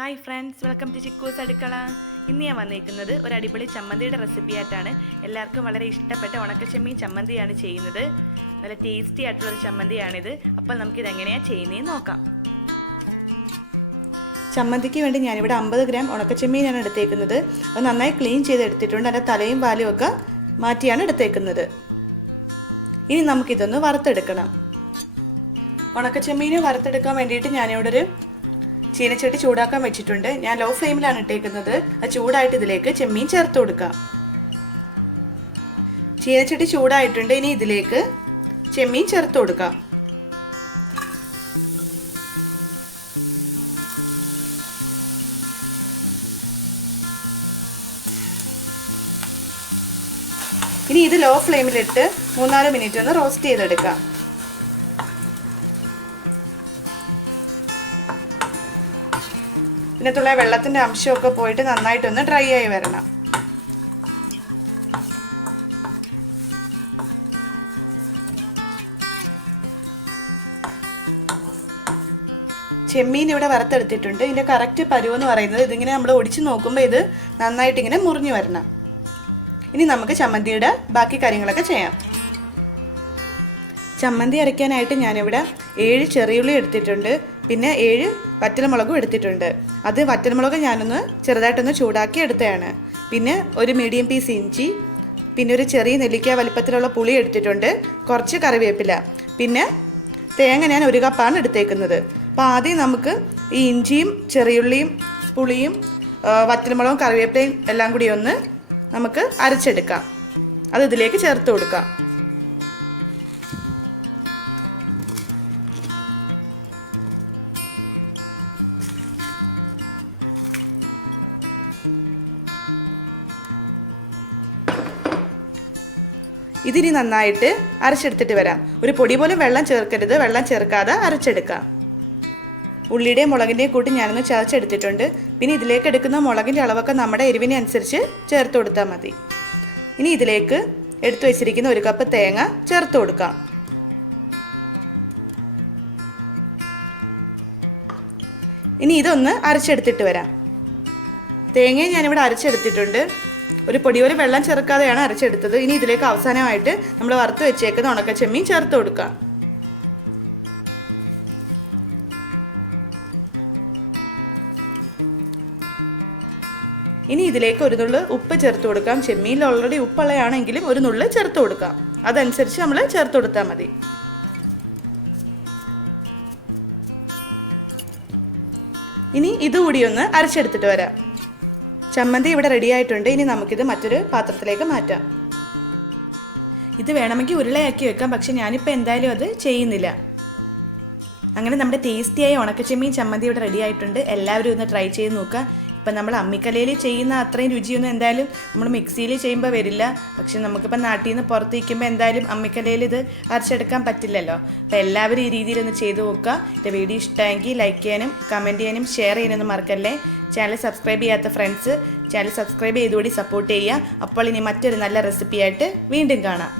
Hi friends, welcome to Chikkus അടുക്കള. ഇന്ന് ഞാൻ വന്നിരിക്കുന്നത് ഒരു അടിപൊളി ചമ്മന്തിയുടെ റെസിപ്പി ആയിട്ടാണ്. എല്ലാവർക്കും വളരെ ഇഷ്ടപ്പെട്ട ഉണക്കച്ചെമ്മീൻ ചമ്മന്തിയാണ് ചെയ്യുന്നത്. നല്ല ടേസ്റ്റി ആയിട്ടുള്ളൊരു ചമ്മന്തിയാണിത്. അപ്പോൾ നമുക്കിത് എങ്ങനെയാണ് ചെയ്യുന്നതെന്ന് നോക്കാം. ചമ്മന്തിക്ക് വേണ്ടി ഞാനിവിടെ 50 ഗ്രാം ഉണക്കച്ചെമ്മീനാണ് എടുത്തേക്കുന്നത്. അത് നന്നായി ക്ലീൻ ചെയ്തെടുത്തിട്ടുണ്ട്. അതിൻ്റെ തലയും പാലും ഒക്കെ മാറ്റിയാണ് എടുത്തേക്കുന്നത്. ഇനി നമുക്കിതൊന്ന് വറുത്തെടുക്കണം. ഉണക്കച്ചെമ്മീൻ വറുത്തെടുക്കാൻ വേണ്ടിയിട്ട് ഞാനിവിടെ ഒരു ചീനച്ചട്ടി ചൂടാക്കാൻ വെച്ചിട്ടുണ്ട്. ഞാൻ ലോ ഫ്ലെയിമിലാണ് ഇട്ടേക്കുന്നത്. അത് ചൂടായിട്ട് ഇതിലേക്ക് ചെമ്മീൻ ചേർത്ത് കൊടുക്കാം. ചീനച്ചട്ടി ചൂടായിട്ടുണ്ട്. ഇനി ഇതിലേക്ക് ചെമ്മീൻ ചേർത്ത് കൊടുക്കാം. ഇനി ഇത് ലോ ഫ്ലെയിമിലിട്ട് 3-4 മിനിറ്റ് ഒന്ന് റോസ്റ്റ് ചെയ്തെടുക്കാം. ഇതിനകത്തുള്ള വെള്ളത്തിൻ്റെ അംശമൊക്കെ പോയിട്ട് നന്നായിട്ടൊന്ന് ഡ്രൈ ആയി വരണം. ചെമ്മീൻ ഇവിടെ വറുത്തെടുത്തിട്ടുണ്ട്. ഇതിൻ്റെ കറക്റ്റ് പരുവെന്ന് പറയുന്നത് ഇതിങ്ങനെ നമ്മൾ ഒടിച്ച് നോക്കുമ്പോൾ ഇത് നന്നായിട്ടിങ്ങനെ മുറിഞ്ഞു വരണം. ഇനി നമുക്ക് ചമ്മന്തിയുടെ ബാക്കി കാര്യങ്ങളൊക്കെ ചെയ്യാം. ചമ്മന്തി അരയ്ക്കാനായിട്ട് ഞാനിവിടെ 7 ചെറിയുള്ളി എടുത്തിട്ടുണ്ട്. പിന്നെ 7 വറ്റൽമുളകും എടുത്തിട്ടുണ്ട്. അത് വറ്റൽമുളക് ഞാനൊന്ന് ചെറുതായിട്ടൊന്ന് ചൂടാക്കി എടുത്തതാണ്. പിന്നെ ഒരു മീഡിയം പീസ് ഇഞ്ചി, പിന്നെ ഒരു ചെറിയ നെല്ലിക്ക വലിപ്പത്തിലുള്ള പുളി എടുത്തിട്ടുണ്ട്. കുറച്ച് കറിവേപ്പില, പിന്നെ തേങ്ങ ഞാൻ 1 കപ്പാണ് എടുത്തേക്കുന്നത്. അപ്പോൾ ആദ്യം നമുക്ക് ഈ ഇഞ്ചിയും ചെറിയുള്ളിയും പുളിയും വറ്റൽമുളകും കറിവേപ്പിലയും എല്ലാം കൂടി ഒന്ന് നമുക്ക് അരച്ചെടുക്കാം. അത് ഇതിലേക്ക് ചേർത്ത് കൊടുക്കാം. ഇതിനി നന്നായിട്ട് അരച്ചെടുത്തിട്ട് വരാം. ഒരു പൊടി പോലും വെള്ളം ചേർക്കരുത്. വെള്ളം ചേർക്കാതെ അരച്ചെടുക്കാം. ഉള്ളിയുടെയും മുളകിൻ്റെയും കൂട്ടി ഞാനൊന്ന് ചതച്ചെടുത്തിട്ടുണ്ട്. പിന്നെ ഇതിലേക്ക് എടുക്കുന്ന മുളകിൻ്റെ അളവൊക്കെ നമ്മുടെ എരിവിനെ അനുസരിച്ച് ചേർത്ത് കൊടുത്താൽ മതി. ഇനി ഇതിലേക്ക് എടുത്തു വെച്ചിരിക്കുന്ന 1 കപ്പ് തേങ്ങ ചേർത്ത് കൊടുക്കാം. ഇനി ഇതൊന്ന് അരച്ചെടുത്തിട്ട് വരാം. തേങ്ങയും ഞാനിവിടെ അരച്ചെടുത്തിട്ടുണ്ട്. ഒരു പൊടി പോലും വെള്ളം ചേർക്കാതെയാണ് അരച്ചെടുത്തത്. ഇനി ഇതിലേക്ക് അവസാനമായിട്ട് നമ്മൾ വറുത്ത് വെച്ചേക്കുന്ന ഉണക്കച്ചെമ്മീൻ ചേർത്ത് കൊടുക്കാം. ഇനി ഇതിലേക്ക് 1 നുള്ള് ഉപ്പ് ചേർത്ത് കൊടുക്കാം. ചെമ്മീനിൽ ഓൾറെഡി ഉപ്പുള്ളതാണെങ്കിലും 1 നുള്ള് ചേർത്ത് കൊടുക്കാം. അതനുസരിച്ച് നമ്മൾ ചേർത്ത് കൊടുത്താൽ മതി. ഇനി ഇതുകൂടി ഒന്ന് അരച്ചെടുത്തിട്ട് വരാം. ചമ്മന്തി ഇവിടെ റെഡി ആയിട്ടുണ്ട്. ഇനി നമുക്കിത് മറ്റൊരു പാത്രത്തിലേക്ക് മാറ്റാം. ഇത് വേണമെങ്കിൽ ഉരുളയാക്കി വെക്കാം. പക്ഷെ ഞാനിപ്പോൾ എന്തായാലും അത് ചെയ്യുന്നില്ല. അങ്ങനെ നമ്മുടെ ടേസ്റ്റിയായ ഉണക്കച്ചെമ്മീൻ ചമ്മന്തി ഇവിടെ റെഡി ആയിട്ടുണ്ട്. എല്ലാവരും ഒന്ന് ട്രൈ ചെയ്ത് നോക്കുക. ഇപ്പം നമ്മൾ അമ്മിക്കലയിൽ ചെയ്യുന്ന അത്രയും രുചിയൊന്നും എന്തായാലും നമ്മൾ മിക്സിയിൽ ചെയ്യുമ്പോൾ വരില്ല. പക്ഷെ നമുക്കിപ്പോൾ നാട്ടിൽ നിന്ന് പുറത്ത് നിൽക്കുമ്പോൾ എന്തായാലും അമ്മിക്കലയിൽ ഇത് അരച്ചെടുക്കാൻ പറ്റില്ലല്ലോ. അപ്പോൾ എല്ലാവരും ഈ രീതിയിലൊന്ന് ചെയ്ത് നോക്കുക. എൻ്റെ വീഡിയോ ഇഷ്ടമായെങ്കിൽ ലൈക്ക് ചെയ്യാനും കമൻറ്റ് ചെയ്യാനും ഷെയർ ചെയ്യാനൊന്നും മറക്കല്ലേ. ചാനൽ സബ്സ്ക്രൈബ് ചെയ്യാത്ത ഫ്രണ്ട്സ് ചാനൽ സബ്സ്ക്രൈബ് ചെയ്തുകൂടി സപ്പോർട്ട് ചെയ്യുക. അപ്പോൾ ഇനി മറ്റൊരു നല്ല റെസിപ്പിയായിട്ട് വീണ്ടും കാണാം.